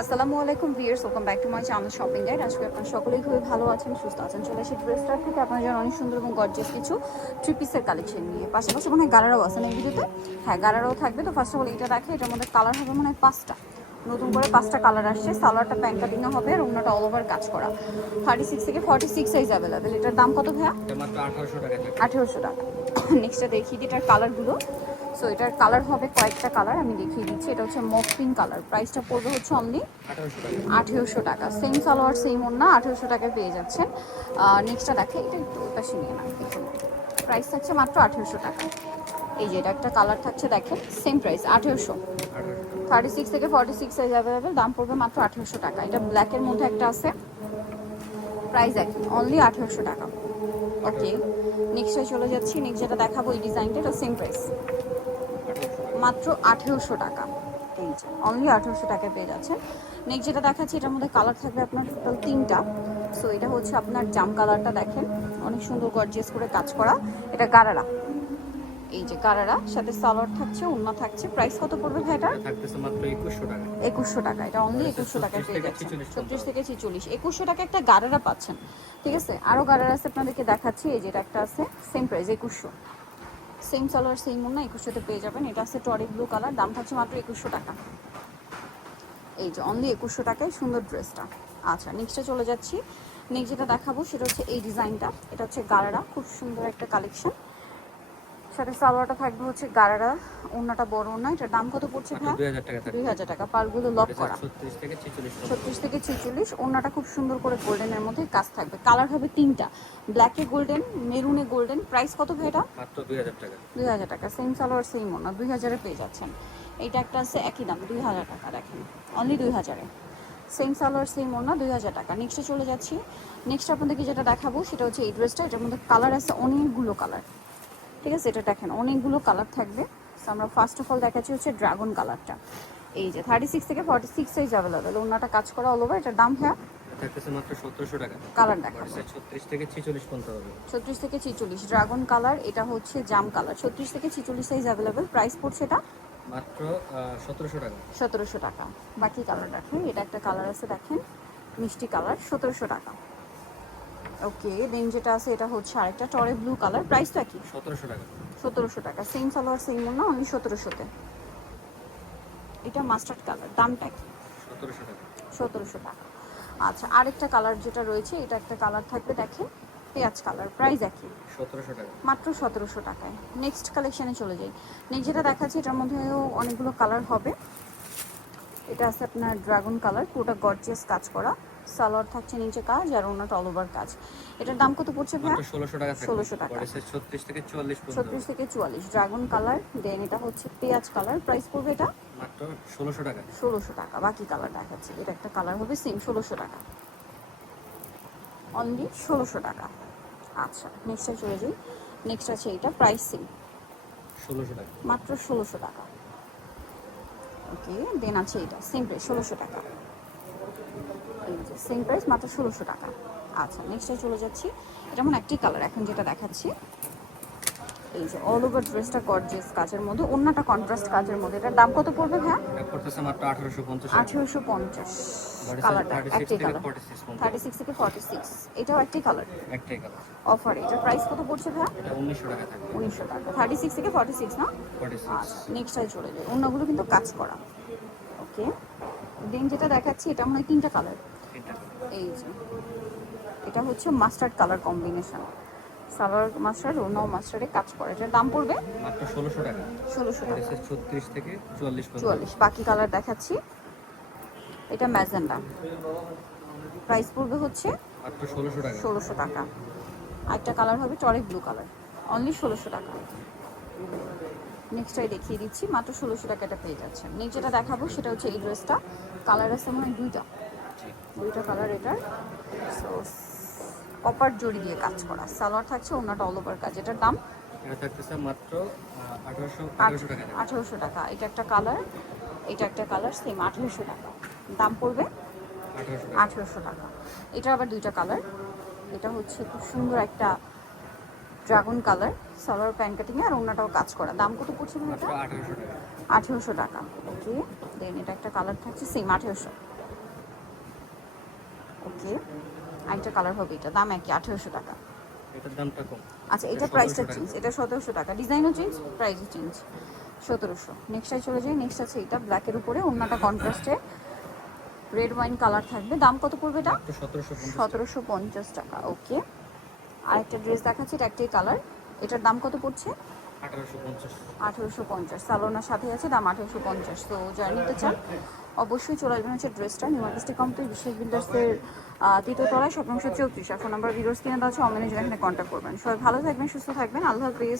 আসসালামু আলাইকুম viewers welcome back to my channel shopping guide. আজকে আপনারা সকলেই খুবই ভালো আছেন সুস্থ আছেন চলে এসে ড্রেসটার থেকে। আপনার জন্য অনেক সুন্দর এবং গর্জিয়াস কিছু থ্রি পিসের কালেকশন নিয়ে। পাশাপাশি মনে হয় গারারাও আছে না ভিডিওতে? হ্যাঁ গারারাও থাকবে। তো ফার্স্ট অফ অল এটা রাখে এটার মধ্যে কালার হবে মনে হয় পাঁচটা। নতুন করে পাঁচটা কালার আসছে। সালোয়ারটা প্যান্ট কাটিং হবে আর অন্যটা অল ওভার কাজ করা। থার্টি সিক্স থেকে ফর্টি সিক্স সাইজ অ্যাভেলেবেল এটার দাম কত ভাইয়া? এটা মাত্র আঠারোশো টাকা। আঠেরোশো টাকা। নেক্সটটা দিই এটার কালারগুলো সো এটার কালার হবে কয়েকটা কালার আমি দেখিয়ে দিচ্ছি। এটা হচ্ছে মক কালার প্রাইসটা পড়বে হচ্ছে অনলি আঠেরোশো টাকা। সেম সালোয়ার সেম ওড়না, আঠেরোশো টাকায় পেয়ে যাচ্ছেন। নেক্সটটা দেখে, এটা একটু পাশে নিয়ে না প্রাইস থাকছে মাত্র আঠেরোশো টাকা। এই যে, এটা একটা কালার থাকছে, দেখেন সেম প্রাইস আঠেরোশো। থার্টি সিক্স থেকে ফর্টি সিক্স সাইজ অ্যাভেলেবেল দাম পড়বে মাত্র আঠেরোশো টাকা। এটা ব্ল্যাকের মধ্যে একটা আছে। প্রাইস একই অনলি আঠেরোশো টাকা। ওকে নেক্সটে চলে যাচ্ছি নেক্সট যেটা দেখাবো এই ডিজাইনটা এটা সেম প্রাইস মাত্র আঠেরোশো টাকা। এই যে অনলি আঠেরোশো টাকায় পেয়ে যাচ্ছেন। নেক্সট যেটা দেখাচ্ছি এটার মধ্যে কালার থাকবে আপনার টোটাল তিনটা। সো এটা হচ্ছে আপনার জাম কালারটা দেখেন। অনেক সুন্দর গর্জিয়াস করে কাজ করা। এটা গারারা। এই যে গারারা সাথে সালোয়ার থাকছে ওন্না থাকছে। প্রাইস কত পড়বে ভাই এটা? থাকতেছে মাত্র একুশশো টাকা। একুশশো টাকা। এটা অনলি একুশশো টাকায় পেয়ে 36 থেকে 46 ছত্রিশ থেকে ছিচল্লিশ। একুশশো টাকা একটা গারারা পাচ্ছেন। ঠিক আছে? আরও গারারা আছে আপনাদেরকে দেখাচ্ছি। এই যে এটা একটা আছে সেম প্রাইস একুশশো। সেম সালোয়ার, সেম না একুশশোতে পেয়ে যাবেন। এটা আছে টরি ব্লু কালার দাম থাকছে মাত্র একুশশো টাকা। এই যে অনলি একুশশো টাকায় সুন্দর ড্রেসটা আচ্ছা নেক্সটে চলে যাচ্ছি। নেক্সট যেটা দেখাবো, সেটা হচ্ছে এই ডিজাইনটা এটা হচ্ছে গারারা, খুব সুন্দর একটা কালেকশন সাথে সালোয়ারটা থাকবে হচ্ছে গারারা ওড়নাটা বড় ওড়না এটার দাম কত পড়ছে ভাই দুই হাজার টাকা পারগুলো লক করা। ছত্রিশ থেকে ছেচল্লিশ ওড়নাটা খুব সুন্দর করে গোল্ডেনের মধ্যে কাজ থাকবে। কালার হবে তিনটা ব্ল্যাকে গোল্ডেন মেরুনে গোল্ডেন প্রাইস কত ভাই এটা? দুই হাজার টাকা। সেম সালোয়ার সেম ওড়না দুই হাজারে পেয়ে যাচ্ছেন। এইটা একটা আছে একই দাম দুই হাজার টাকা দেখেন। অনলি দুই হাজারে। সেম সালোয়ার সেম ওড়না দুই হাজার টাকা। নেক্সটে চলে যাচ্ছি। নেক্সট আপনাদেরকে যেটা দেখাবো সেটা হচ্ছে এই ড্রেসটা এটার মধ্যে কালার আছে অনেকগুলো কালার ঠিক আছে? এটা দেখেন অনেকগুলো কালার থাকবে। আমরা ফার্স্ট অফ অল দেখাচ্ছি হচ্ছে ড্রাগন কালারটা এই যে থার্টি সিক্স থেকে ফর্টি সিক্স সাইজ অ্যাভেলেবেল ওনাটা কাজ করা অল ওভার এটার দাম হ্যাঁ? ছত্রিশ থেকে ছেচল্লিশ ছত্রিশ থেকে ছিচল্লিশ। ড্রাগন কালার এটা হচ্ছে জাম কালার ছত্রিশ থেকে ছিচল্লিশ সাইজ অ্যাভেলেবেল প্রাইস পড়ছে এটা? মাত্র সতেরোশো টাকা। সতেরোশো টাকা। বাকি কালার দেখেন। এটা একটা কালার আছে দেখেন। মিষ্টি কালার সতেরোশো টাকা। ওকে দেন যেটা আছে এটা হচ্ছে আরেকটা টরে ব্লু কালার প্রাইস তো একই সতেরোশো টাকা। সতেরোশো টাকা। সেম সালোয়ার সেম না অনলি সতেরোশোতে এটা মাস্টার্ড কালার দামটা কি? সতেরোশো টাকা। সতেরোশো টাকা। আচ্ছা আরেকটা কালার যেটা রয়েছে এটা একটা কালার থাকবে দেখেন পেঁয়াজ কালার প্রাইস একই। সতেরোশো টাকা। মাত্র সতেরোশো টাকায়। নেক্সট কালেকশনে চলে যাই। নেক্সট যেটা দেখাচ্ছি এটার মধ্যেও অনেকগুলো কালার হবে। এটা আছে আপনার ড্রাগন কালার পুরোটা গর্জিয়াস কাজ করা। সালোয়ার থাকছে নিচে কাজ আর ওনাটা অল ওভার কাজ। এটার দাম কত পড়ছে ভাই মাত্র ষোলোশো টাকা থাকে 1600 টাকা। ছত্রিশ থেকে চুয়াল্লিশ পর্যন্ত। ছত্রিশ থেকে চুয়াল্লিশ। ড্রাগন কালার দেন এটা হচ্ছে পেঁয়াজ কালার প্রাইস পড়বে এটা? মাত্র ষোলোশো টাকা। ষোলোশো টাকা। বাকি কালার দেখাচ্ছি। এটা একটা কালার হবে সেম ষোলোশো টাকা। অনলি ষোলোশো টাকা। আচ্ছা নেক্সটে চলে যাই। নেক্সট আছে এটা প্রাইস সেম ষোলোশো টাকা। মাত্র ষোলোশো টাকা। ওকে দেন আছে এটা সেম প্রাইস ষোলোশো টাকা। এই যে সেম প্রাইস মাত্র ষোলোশো টাকা। আচ্ছা নেক্সটে চলে যাচ্ছি। এটা মানে একটি কালার এখন যেটা দেখাচ্ছি। এই যে অল ওভার ড্রেসটা গর্জিয়াস কাজের মধ্যে অন্যটা কন্ট্রাস্ট কাজের মধ্যে। এটার দাম কত পড়বে হ্যাঁ এটা করতেছে মাত্র আঠারোশো পঞ্চাশ আঠেরোশো পঞ্চাশ Body size কালারটা 36 একটি কালার 46 পর্যন্ত। থার্টি সিক্স থেকে ফর্টি সিক্স এটাও একটি কালার একটাই কালার অফার এটার প্রাইস কত পড়ছে ভাইয়া? এটা উনিশশো টাকা থাকে উনিশশো টাকা। থার্টি সিক্স থেকে ফর্টি সিক্স না? ফর্টি সিক্স আচ্ছা নেক্সটটাই চলে যায় অন্যগুলো কিন্তু কাজ করা। ওকে দেন যেটা দেখাচ্ছি এটা মনে হয় তিনটা কালার এই যে এটা হচ্ছে mustard colour combination salwar mustard অন্য মাস্টার্ডে কাজ করে। এটার দাম পড়বে? মাত্র ষোলোশো টাকা। ষোলোশো টাকা। ছত্রিশ থেকে চুয়াল্লিশ চুয়াল্লিশ। বাকি কালার দেখাচ্ছি। এটা ম্যাজেন্ডা। প্রাইস পড়বে হচ্ছে মাত্র ষোলোশো টাকা। ষোলোশো টাকা। আরেকটা কালার হবে টরে ব্লু কালার অনলি ষোলোশো টাকা। নেক্সটটাই দেখিয়ে দিচ্ছি। মাত্র ষোলোশো টাকা এটা পেয়ে যাচ্ছে নেক্সট যেটা দেখাবো সেটা হচ্ছে এই ড্রেসটা কালার আছে মনে হয় দুইটা। দুইটা কালার এটার। সো কপার জড়ি দিয়ে কাজ করা। সালোয়ার থাকছে ওনাটা অল ওভার কাজ। এটার দাম? এটা থাকতেছে মাত্র আঠারোশো আঠারোশো টাকা। থেকে। আঠেরোশো টাকা। এটা একটা কালার এটা একটা কালার সেম আঠেরোশো টাকা। দাম পড়বে? আঠারোশো টাকা। আঠেরোশো টাকা। এটা আবার দুইটা কালার এটা হচ্ছে খুব সুন্দর একটা dragon colour salwar pant cutting আর অন্যটাও কাজ করা। দাম কত পড়ছে এটা আঠারোশো টাকা। আঠেরোশো টাকা। ওকে দেন এটা একটা কালার থাকছে সেম আঠেরোশো। ওকে। আরেকটা কালার হবে এটা দাম একই আঠেরোশো টাকা। এটার দামটা কম। আচ্ছা এটা প্রাইসটা চেঞ্জ এটা সতেরোশো টাকা। ডিজাইনও চেঞ্জ প্রাইসও চেঞ্জ সতেরোশো। নেক্সটটাই চলে যাই নেক্সট আছে এটা ব্ল্যাকের উপরে অন্যটা কন্ট্রাস্টে রেড ওয়াইন কালার থাকবে। দাম কত পড়বে এটা? সতেরোশো পঞ্চাশ টাকা। ওকে আরেকটা ড্রেস দেখাচ্ছি এটা একটাই কালার এটার দাম কত পড়ছে? আঠারোশো পঞ্চাশ। সালোনার সাথে আছে দাম আঠেরোশো পঞ্চাশ। তো যারা নিতে চান অবশ্যই চলে আসবেন হচ্ছে ড্রেসটা। নিউ আর্টিস্টিক কমপ্লিট বিশেষ বিল্ডার্সের তলায় শতাংশ চৌত্রিশ। এখন আমরা নাম্বার ভিডিওস কিনে আছে অনলাইনে এখানে কন্ট্যাক্ট করবেন। সবাই ভালো থাকবেন, সুস্থ থাকবেন। আল্লাহ হাফিজ।